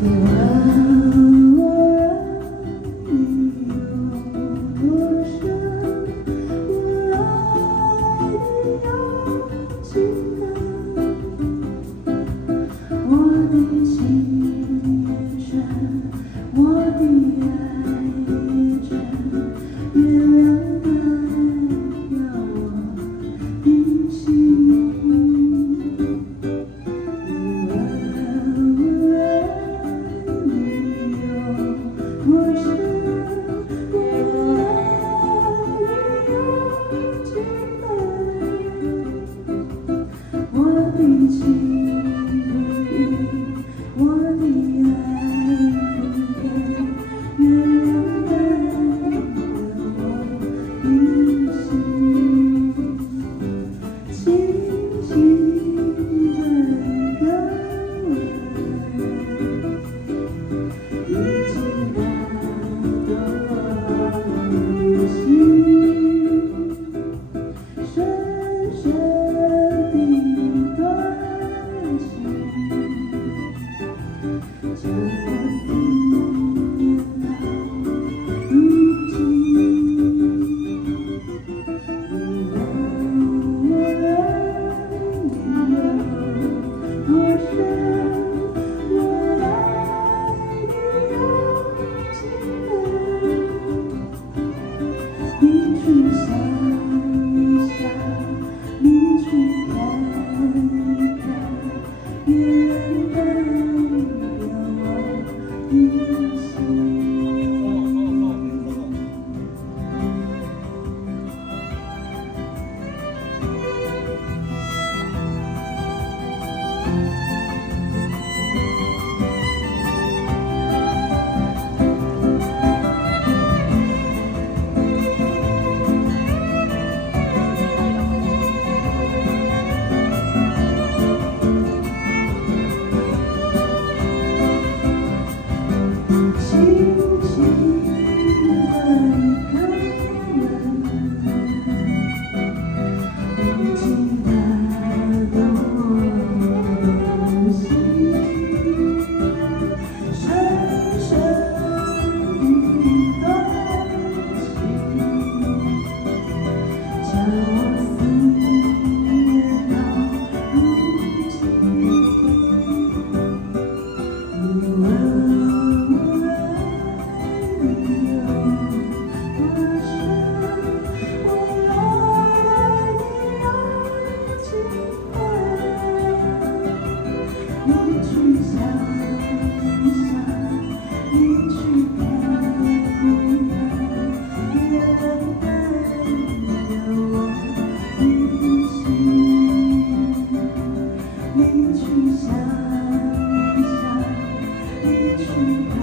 别问我爱你有多深，我爱你有几分？我的情也深，我的爱也真，月亮代表我的心。我是我爱你有几分？我的情不移，我的爱不变，月亮代表我的心，轻轻的一个吻。已经打动我的心，深深的一段情，将我思念到如今。你问我爱你有多深？我爱你有几分？你去想一想，你去看一看，月亮代表我的心。轻轻的一个吻，已经打动我的心，深深的一段情，将我思念到如今。你问我爱你有多深？我爱你有几分？你去想一想，你去看一看，月亮代表我的心。你去想一想，你去看。